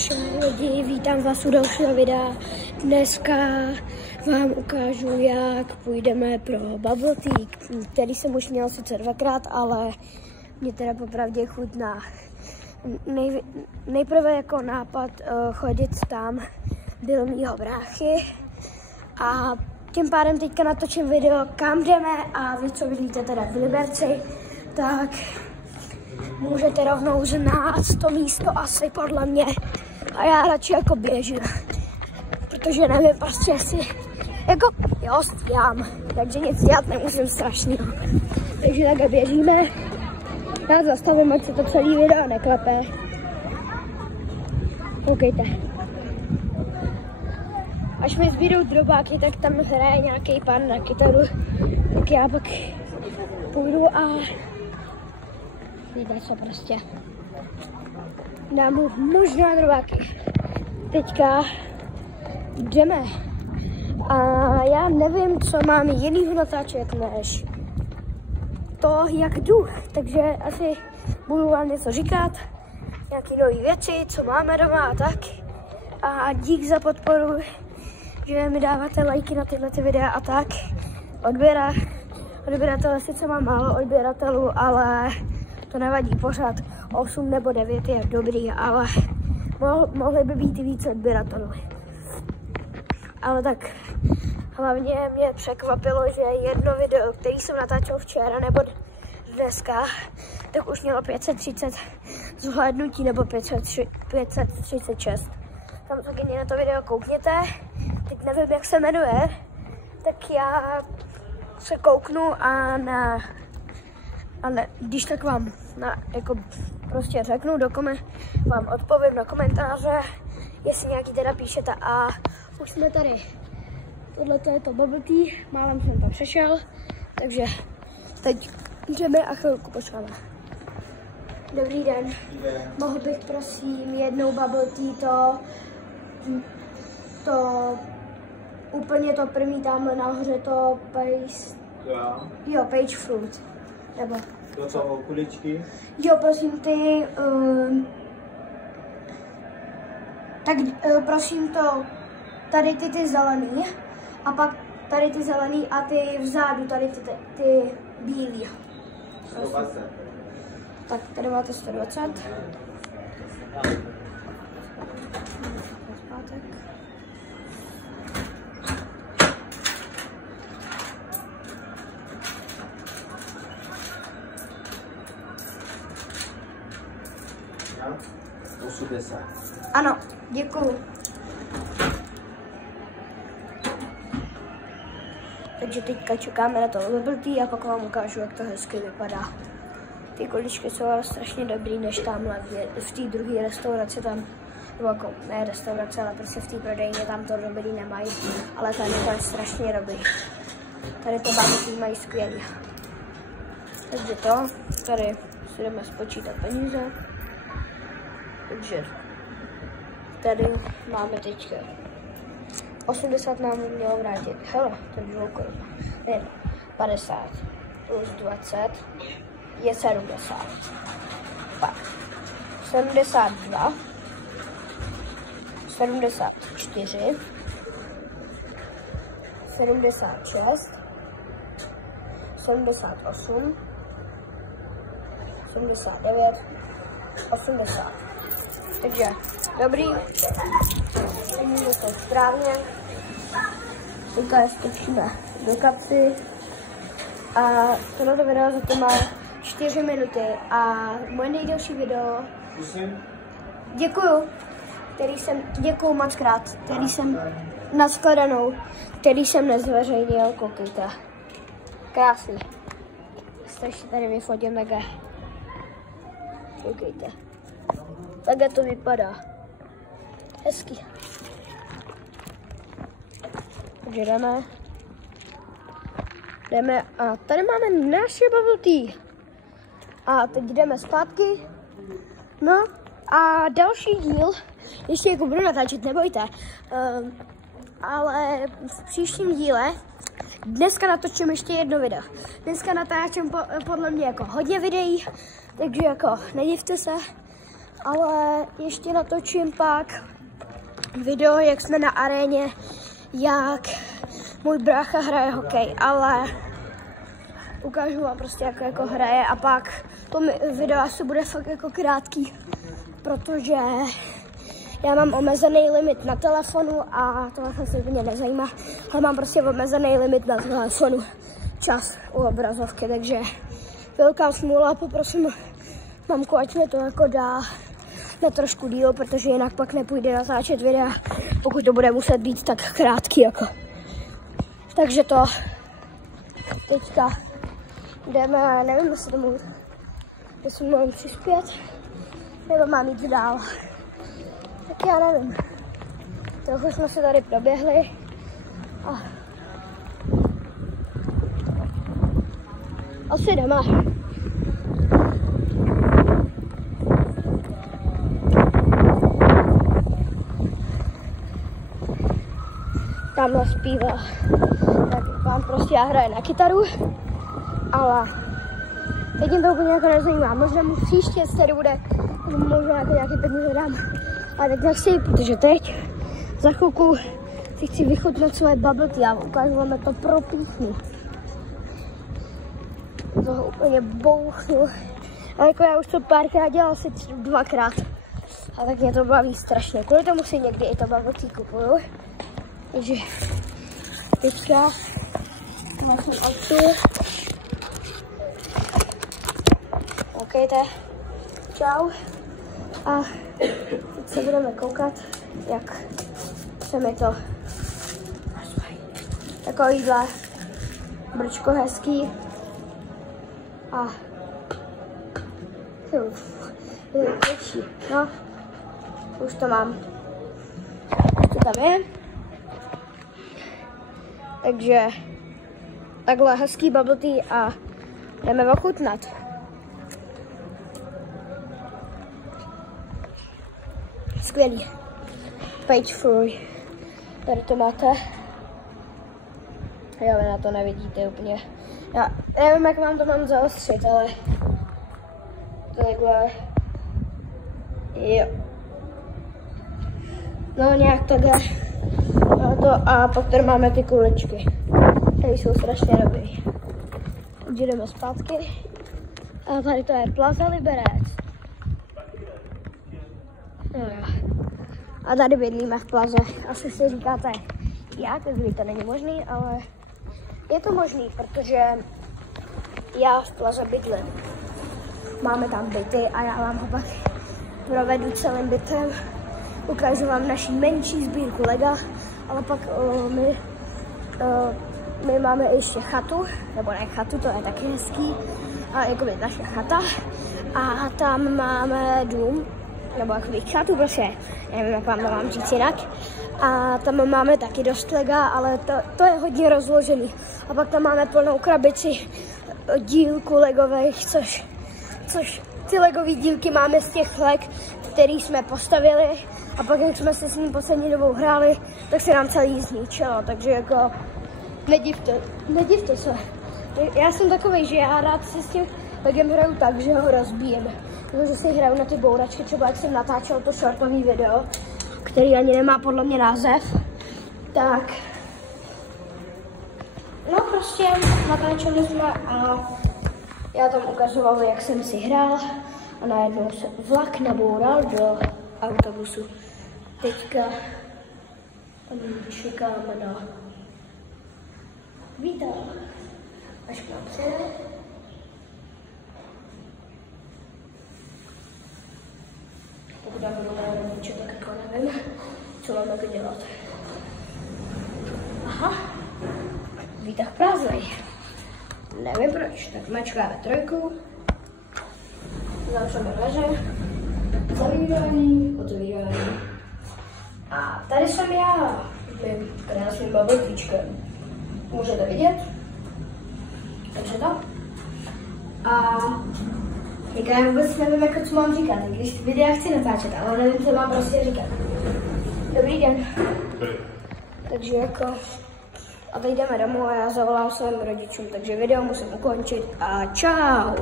Čau lidi, vítám vás u dalšího videa. Dneska vám ukážu, jak půjdeme pro bubble tea, který jsem už měl sice dvakrát, ale mě teda popravdě chutná. Nejprve jako nápad chodit tam byl mýho bráchy a tím pádem teďka natočím video, kam jdeme, a vy, co vidíte teda v Liberci, tak můžete rovnou znát to místo asi podle mě, a já radši jako běžím, protože nevím prostě si, jako jo, stíhám, takže nic dělat nemusím strašného, takže takhle běžíme. Já zastavím, ať se to celý video neklepe. Koukejte. Až mi zbydou drobáky, tak tam hraje nějaký pán na kytaru, tak já pak půjdu a víte co, prostě dám mu možná drobáky. Teďka jdeme a já nevím, co mám jinýho natáčet než to, jak jdu, takže asi budu vám něco říkat, nějaké nové věci, co máme doma a tak. A dík za podporu, že mi dáváte lajky na tyhle videa a tak. Odběratele sice mám málo odběratelů, ale to nevadí, pořád 8 nebo 9 je dobrý, ale mohly by být i více odběratelů. Ale tak hlavně mě překvapilo, že jedno video, který jsem natáčel včera nebo dneska, tak už mělo 530 zhlédnutí nebo 536. Tam taky na to video koukněte, teď nevím, jak se jmenuje, tak já se kouknu a když tak vám jako prostě řeknu, vám odpovím do komentáře, jestli nějaký teda píšete. A už jsme tady. Tohle je to bubble tea, málem jsem to přešel, takže teď jdeme a chvilku počkáme. Dobrý den, mohl bych prosím jednou bubble tea to úplně to první tamhle nahoře, to page fruit, nebo to co, kuličky? Jo, prosím ty, tak prosím to, tady ty zelený, a pak tady ty zelený a ty vzadu, tady ty bílý. 120. Tak, tady máte 120. Zpátek. Ja? 80. Ano, děkuju. Takže teďka čekáme na to bubble tea a pak vám ukážu, jak to hezky vypadá. Ty kuličky jsou ale strašně dobrý, než tamhle v té druhé restauraci tam, nebo jako ne restaurace, ale prostě v té prodejně tam to dobrý nemají, ale tady to je strašně dobrý. Tady to bubble tea mají skvělý. Takže tady si jdeme spočítat peníze. Takže tady máme teďka 80 nám mělo vrátit. Hele, to je dvoukoruna. 50 plus 20 je 70. Pak 72, 74, 76, 78, 79, 80. Takže dobrý, peníze jsou správně, teďka je skočíme do kapsy a tohle video zatím má 4 minuty a moje nejdelší video, děkuju moc krát, který jsem nashledanou, který jsem nezveřejnil, koukejte, krásný, strašně tady vyfotím takhle, koukejte. Takhle to vypadá. Hezký. Takže jdeme a tady máme naše bubble tea. A teď jdeme zpátky. No a další díl, ještě jako budu natáčet, nebojte. Ale v příštím díle, dneska natočím ještě jedno video. Dneska natáčím podle mě jako hodně videí, takže jako nedivte se. Ale ještě natočím pak video, jak jsme na aréně, jak můj brácha hraje hokej, ale ukážu vám prostě, jak jako hraje a pak to video asi bude fakt jako krátký, protože já mám omezený limit na telefonu a telefon se mě nezajímá, ale mám prostě omezený limit na telefonu čas u obrazovky, takže velká smůla, poprosím mamku, ať mě to jako dá na trošku díl, protože jinak pak nepůjde natáčet videa, pokud to bude muset být tak krátký jako. Takže to teďka jdeme, nevím, jestli můžu přispět, nebo mám jít dál. Tak já nevím. Trochu jsme se tady proběhli a asi jdeme. Tamhle zpívá. Tak vám prostě já hraje na kytaru, ale teď jim to úplně jako nezajímá. Možná mu příště se tady bude, možná jako nějaký peníze dám. Ale teď nechci, protože teď za chvilku si chci vychutnat svoje bubble tea a ukážu vám to pro písni. To úplně bouchnu. Ale jako já už to párkrát dělal, asi 2krát. A tak mě to baví strašně. Kvůli tomu si někdy i to bubble tea kupuju. Takže teďka jsem autu. Okejte. Čau. A teď se budeme koukat, jak se mi to takovýhle brčko hezký. A no, už to mám. Už to tam je. Takže takhle hezký bubble tea a jdeme ochutnat. Skvělý. Page Fury. Tady to máte. Jo, vy na to nevidíte úplně. Já nevím, jak vám to mám zaostřit, ale takhle. Jo. No nějak takhle. A pak tady máme ty kuličky. Tady jsou strašně dobrý. Teď jdeme zpátky. A tady to je Plaza Liberec. No jo. A tady bydlíme v Plaze. Asi si říkáte, jak to není možný, ale je to možný, protože já v Plaze bydlím. Máme tam byty a já vám ho pak provedu celým bytem. Ukážu vám naši menší sbírku lega, ale pak my máme ještě chatu, nebo ne chatu, to je taky hezký, ale jakoby naše chata. A tam máme dům, nebo jakoby chatu, prostě nevím, jak vám to mám říct jinak. A tam máme taky dost lega, ale to je hodně rozložený. A pak tam máme plnou krabici dílků legových, což ty legové dílky máme z těch leg, který jsme postavili. A pak, jak jsme se s ním poslední dobou hráli, tak se nám celý zničilo, takže jako nedivte se. Já jsem takovej, že já rád se s tím legem hraju tak, že ho rozbíjem. Protože si hraju na ty bouračky, třeba jak jsem natáčel to shortový video, který ani nemá podle mě název, tak no prostě natáčeli jsme a já tam ukazoval, jak jsem si hrál a najednou se vlak naboural do autobusu. Teďka čekáme na Víta, až k nám přijde. Pokud já budu na ničem, tak jako nevím, co mám jako dělat. Aha, výtah prázdnej. Nevím proč, tak mačkáme trojku. Zavřeme dveře. Zavírání, otevírání. A tady jsem já, mým krásným bubble teačkem. Můžete vidět. Takže to. A já vůbec nevím, jako co mám říkat, když videa chci natáčet, ale nevím, co mám prostě říkat. Dobrý den. Takže jako, a teď jdeme domů a já zavolám svým rodičům, takže video musím ukončit a čau.